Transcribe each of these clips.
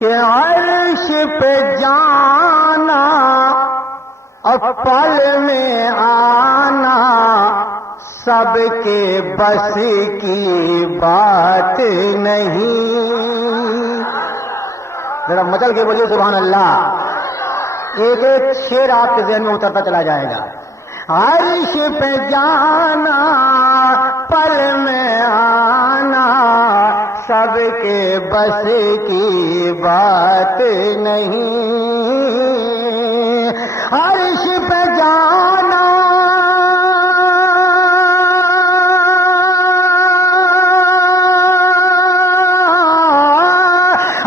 کہ عرش پہ جانا اور پل میں آنا سب کے بس کی بات نہیں. ذرا مچل کے بولیے سبحان اللہ. ایک ایک شعر آپ کے ذہن میں اترتا چلا جائے گا. عرش پہ جانا پل میں آنا سب کے بس کی بات نہیں. عرش پہ جانا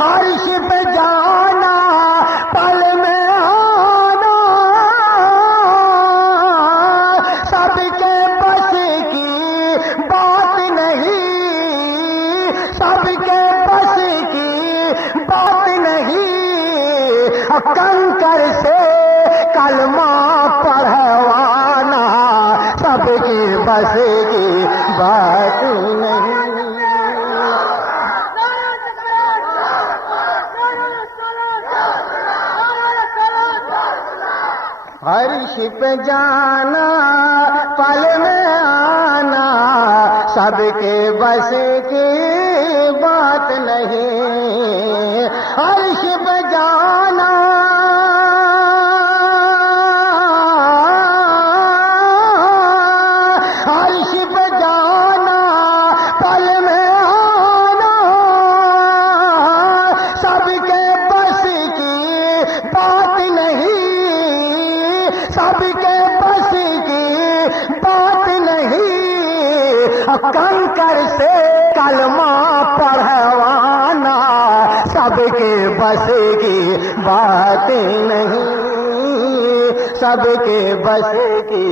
عرش پہ جانا پل میں آنا سب کے بس کی بات نہیں. سب کے بس کی بات نہیں. کنکر سے کلمہ پڑھوانا سب کی بس کی بات نہیں. عرش پہ جانا پل میں آنا سب کے بس کی بات نہیں. عرش پہ جانا عرش پہ جانا پل میں آنا سب کے بس کی بات نہیں. سب کے بس کی بات نہیں. کنکر سے کلمہ پڑھوانا سب کے بس کی بات نہیں. سب کے بس کی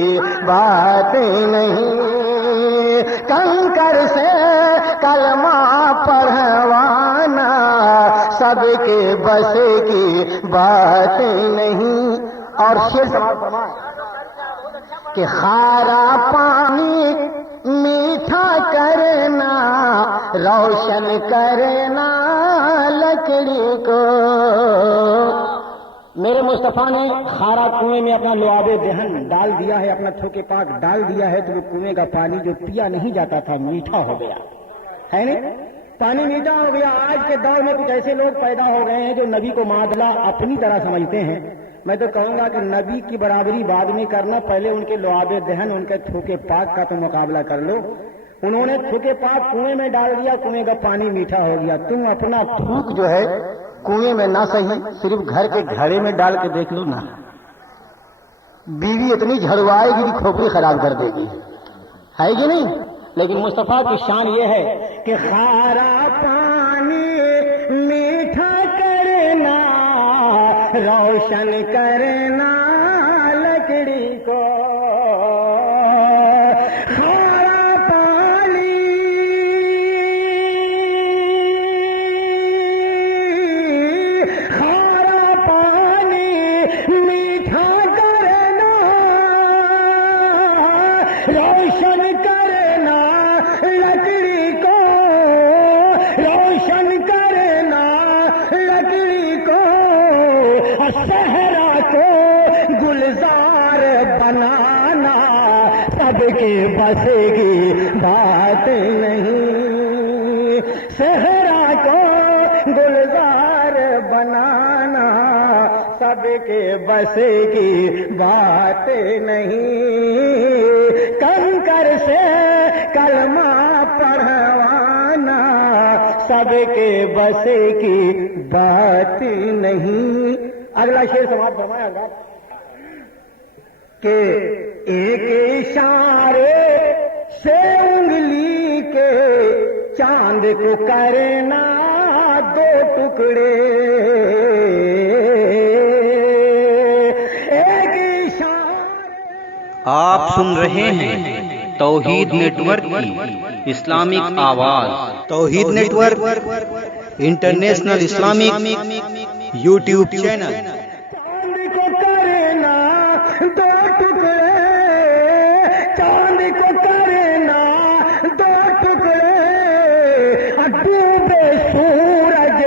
بات نہیں. کنکر سے کلمہ پڑھوانا سب کے بس کی بات نہیں. اور شعر سماعت فرمائیں کہ خارا پانی میٹھا کرنا روشن کرنا لکڑی کو. میرے مصطفیٰ نے خارا کنویں میں اپنا لعاب دہن ڈال دیا ہے, اپنا تھوکے پاک ڈال دیا ہے, تو وہ کنویں کا پانی جو پیا نہیں جاتا تھا میٹھا ہو گیا ہے. نہیں پانی میٹھا ہو گیا. آج کے دور میں کچھ ایسے لوگ پیدا ہو گئے ہیں جو نبی کو معادلہ اپنی طرح سمجھتے ہیں. میں تو کہوں گا کہ نبی کی برابری بعد میں کرنا, پہلے ان کے لعاب دہن ان کے تھوکے پاک کا تو مقابلہ کر لو. انہوں نے تھوکے پاک کنویں میں ڈال دیا, کنویں کا پانی میٹھا ہو گیا. تم اپنا تھوک جو ہے کنویں میں نہ صحیح صرف گھر کے گھڑے میں ڈال کے دیکھ لو نا, بیوی اتنی جھڑوائے گی کہ کھوپڑی خراب کر دے گی, ہے کہ نہیں؟ لیکن مصطفیٰ کی شان یہ ہے کہ خارا پانی میٹھا کرنا روشن کرنا لکڑی کو. خارا پانی خارا پانی میٹھا کرنا روشن کرنا لکڑی کو. روشن کرنا لکڑی کو. صحرا کو گلزار بنانا سب کے بس کی بات نہیں. صحرا کو گلزار بنانا سب کے بس کی بات نہیں. کنکر سے کلمہ پڑھوانا سب کے بس کی بات نہیں. اگلا شعر سماعت فرمایا حضرات کہ ایک اشارے سے انگلی کے چاند کو کرنا دو ٹکڑے. ایک اشارے. آپ سن رہے ہیں توحید نیٹ ورک کی اسلامک آواز. Tawheed network international Islamic YouTube channel. چاند کو کرنا دو ٹکڑے, چاند کو کرنا دو ٹکڑے. ڈوبے سورج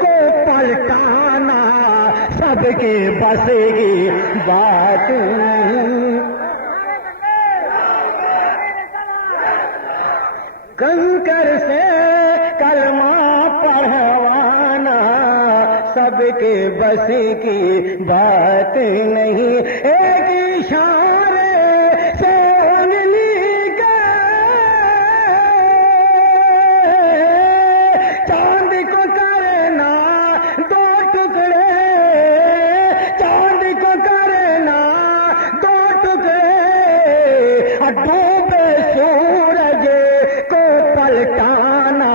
کو پلٹانا سب کے بس کی بات نہیں. کنکر سے کلمہ پڑھوانا سب کے بس کی بات نہیں. ایک اشارے سے انگلی کے چاند کو کرنا دو ٹکڑے, چاند کو کرنا دو ٹکڑے, ڈوبے سورج کو پلٹانا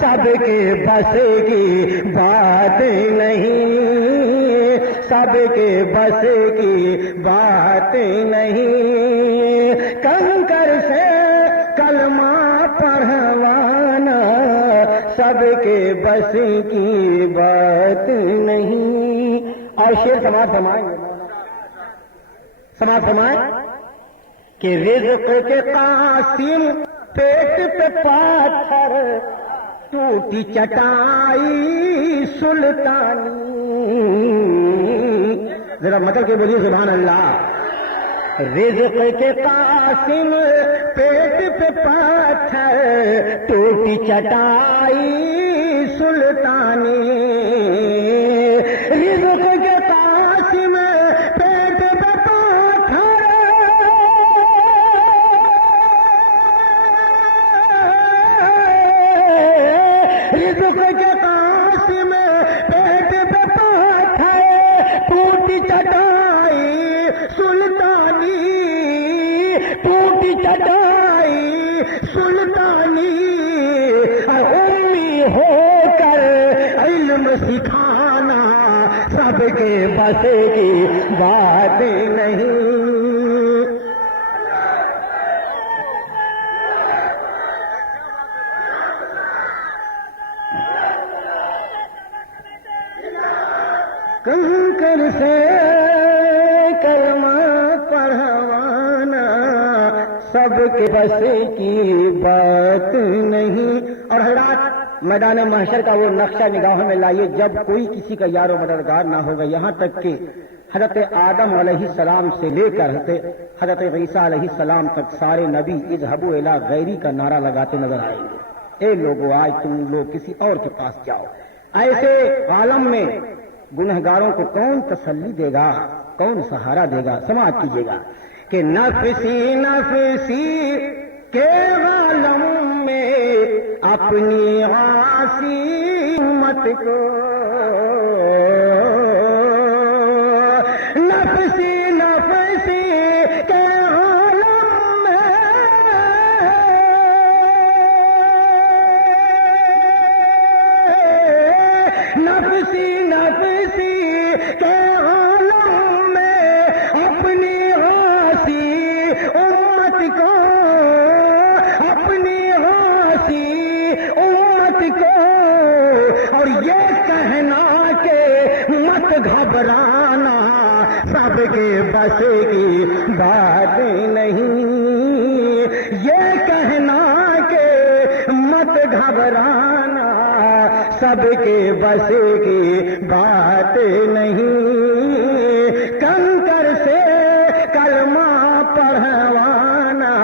سب کے بس کی بات نہیں. سب کے بس کی بات نہیں. کنکر سے کلمہ پڑھوانا سب کے بس کی بات نہیں. اور شعر سماعت فرمائیں کہ رزق کے قاسم پیٹ پہ پاتھر ٹوٹی چٹائی سلطانی. ذرا مطلب کہ بولیے سبحان اللہ. رزق کے قاسم پیٹ پہ پاتھر ٹوٹی چٹائی سلطانی. رزق کے قاسم پیٹ پہ پاتھر رزق کے قاسم پیٹ پہ پاتھر ٹوٹی چٹائی سلطانی. ٹوٹی چٹائی سلطانی. امی ہو کر علم سکھانا سب کے بس کی بات نہیں. کنکر سے کلمہ پڑھوانا سب کے بس کی بات نہیں. اور حضرات میدان محشر کا وہ نقشہ نگاہوں میں لائیے جب کوئی کسی کا یار و مددگار نہ ہوگا. یہاں تک کہ حضرت آدم علیہ السلام سے لے کر حضرت عیسیٰ علیہ السلام تک سارے نبی اذهبوا الی غیری کا نعرہ لگاتے نظر آئیں گے. اے لوگو آج تم لوگ کسی اور کے پاس جاؤ. ایسے عالم میں گنہگاروں کو کون تسلی دے گا, کون سہارا دے گا؟ سماعت کیجیے گا کہ نفسی نفسی کے عالم میں اپنی عاصی امت کو, نفسی نفسی کے عالم میں نفسی نفسی کے عالم میں اپنی عاصی امت کو, اپنی عاصی امت کو. اور یہ کہنا کہ مت گھبرانا سب کے بس کی بات نہیں. یہ کہنا کہ مت گھبرانا سب کے بس کی بات نہیں. کنکر سے کلمہ پڑھوانا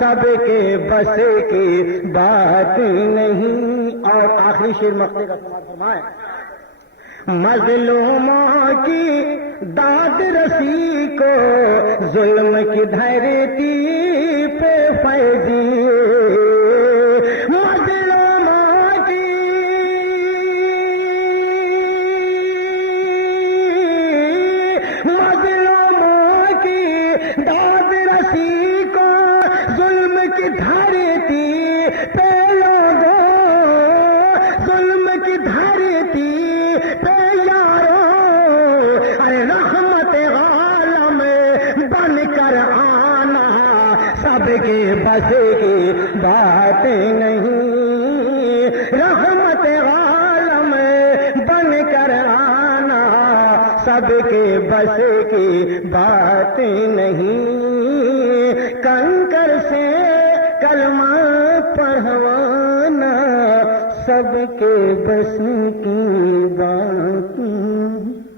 سب کے بس کی بات نہیں. اور آخری شعر مقطع کا سماعت فرمائیں. مظلوموں کی داد رسی کو ظلم کی دھرتی پہ فیضی. داد رسی کو ظلم کی دھرتی پہ لوگوں, ظلم کی دھرتی پہ یاروں, ارے رحمت عالم بن کر آنا سب کے بس کی بات نہیں. رحمت عالم بن کر آنا سب کے بس کی بات نہیں. کنکر سے کلمہ پڑھوانا سب کے بس کی